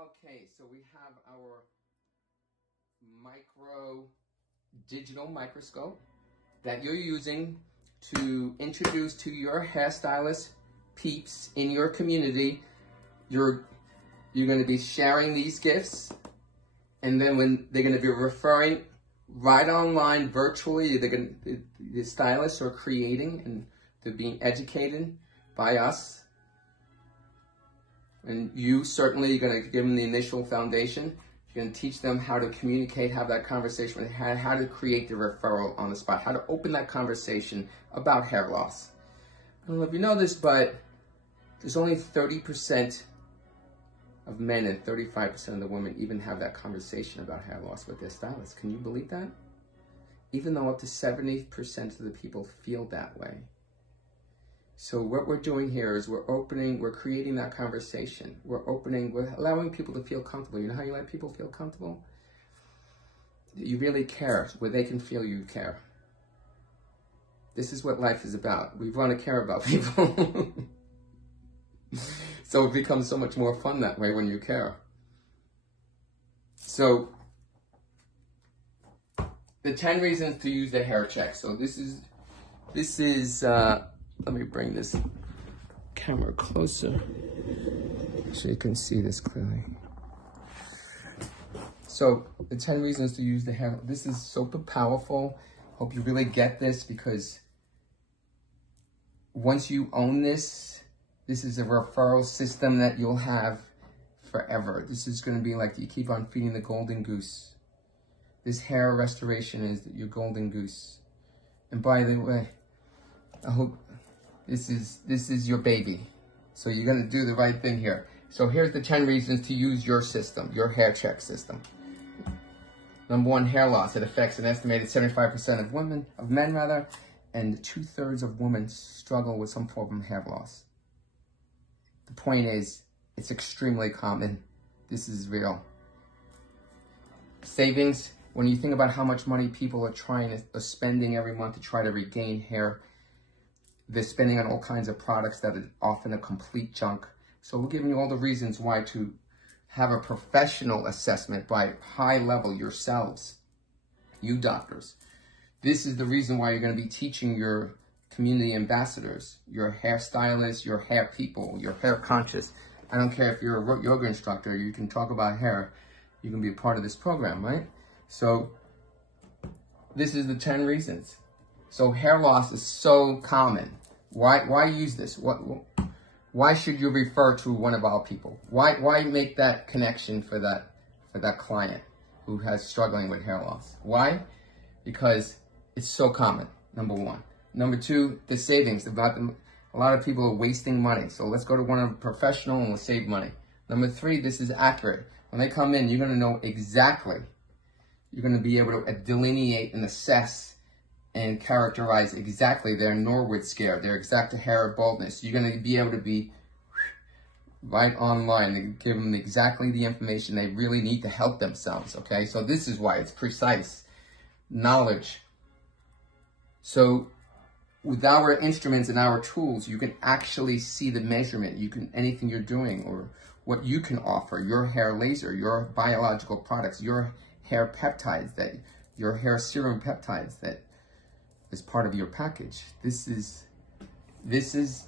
Okay, so we have our micro digital microscope that you're using to introduce to your hairstylist peeps in your community. You're going to be sharing these gifts, and then when they're going to be referring right online virtually, the stylists are creating and they're being educated by us. And you certainly are going to give them the initial foundation. You're going to teach them how to communicate, have that conversation with how to create the referral on the spot, how to open that conversation about hair loss. I don't know if you know this, but there's only 30% of men and 35% of the women even have that conversation about hair loss with their stylist. Can you believe that? Even though up to 70% of the people feel that way. So what we're doing here is we're creating that conversation. We're allowing people to feel comfortable. You know how you let people feel comfortable? You really care, where they can feel you care. This is what life is about. We want to care about people. So it becomes so much more fun that way when you care. So the 10 reasons to use the hair check. So this is let me bring this camera closer so you can see this clearly. So the 10 reasons to use the hair. This is super powerful. Hope you really get this, because once you own this, this is a referral system that you'll have forever. This is going to be like you keep on feeding the golden goose. This hair restoration is your golden goose. And by the way, I hope this is your baby. So you're going to do the right thing here. So here's the 10 reasons to use your system, your hair check system. Number 1, hair loss. It affects an estimated 75% of men, and 2/3 of women struggle with some form of hair loss. The point is, it's extremely common. This is real. Savings. When you think about how much money people are spending every month to try to regain hair, they're spending on all kinds of products that are often a complete junk. So we're giving you all the reasons why to have a professional assessment by high level yourselves, you doctors. This is the reason why you're going to be teaching your community ambassadors, your hairstylists, your hair people, your hair conscious. I don't care if you're a yoga instructor, you can talk about hair. You can be a part of this program, right? So this is the 10 reasons. So hair loss is so common. Why use this? Why should you refer to one of our people? Why make that connection for that client who has struggling with hair loss? Why? Because it's so common, number 1. Number 2, the savings. A lot of people are wasting money. So let's go to one of a professional and we'll save money. Number 3, this is accurate. When they come in, you're going to know exactly. You're going to be able to delineate and assess and characterize exactly their Norwood scare, their exact hair baldness. You're going to be able to be right online and give them exactly the information they really need to help themselves, okay? So this is why it's precise knowledge. So with our instruments and our tools, you can actually see the measurement. Anything you're doing or what you can offer, your hair laser, your biological products, your hair peptides, your hair serum peptides that is part of your package. This is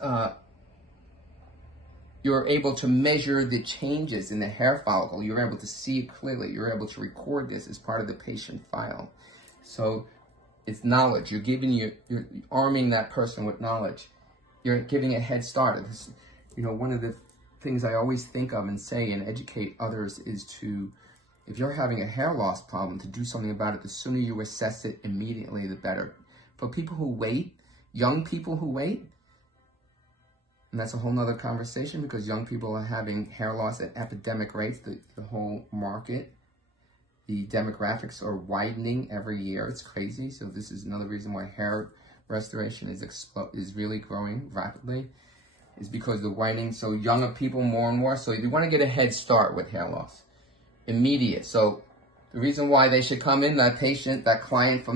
you're able to measure the changes in the hair follicle. You're able to see it clearly. You're able to record this as part of the patient file. So it's knowledge. You're arming that person with knowledge. You're giving a head start. This, one of the things I always think of and say and educate others is to, if you're having a hair loss problem, to do something about it. The sooner you assess it immediately, the better. For people who wait, young people who wait, and that's a whole nother conversation, because young people are having hair loss at epidemic rates, the whole market. The demographics are widening every year. It's crazy. So this is another reason why hair restoration is really growing rapidly, is because the widening. So younger people more and more. So you want to get a head start with hair loss, immediate. So the reason why they should come in, that patient, that client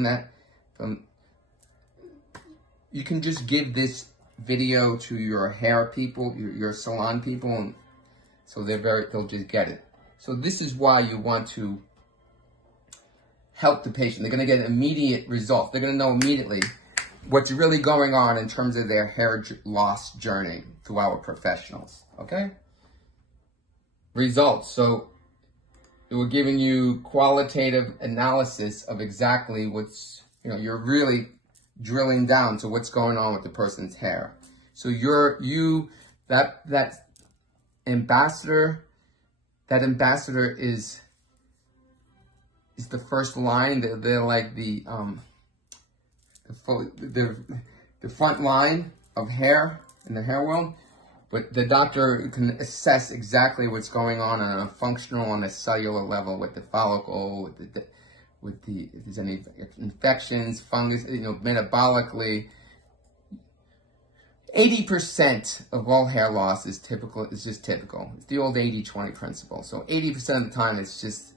you can just give this video to your hair people, your salon people, and so they'll just get it. So this is why you want to help the patient. They're going to get immediate results. They're going to know immediately what's really going on in terms of their hair loss journey through our professionals, okay? Results. So we're giving you qualitative analysis of exactly what's, you're really drilling down to what's going on with the person's hair. So that ambassador is the first line. They're like the front line of hair in the hair world. But the doctor can assess exactly what's going on a functional, on a cellular level with the follicle, if there's any infections, fungus, metabolically. 80% of all hair loss is just typical. It's the old 80-20 principle. So 80% of the time it's just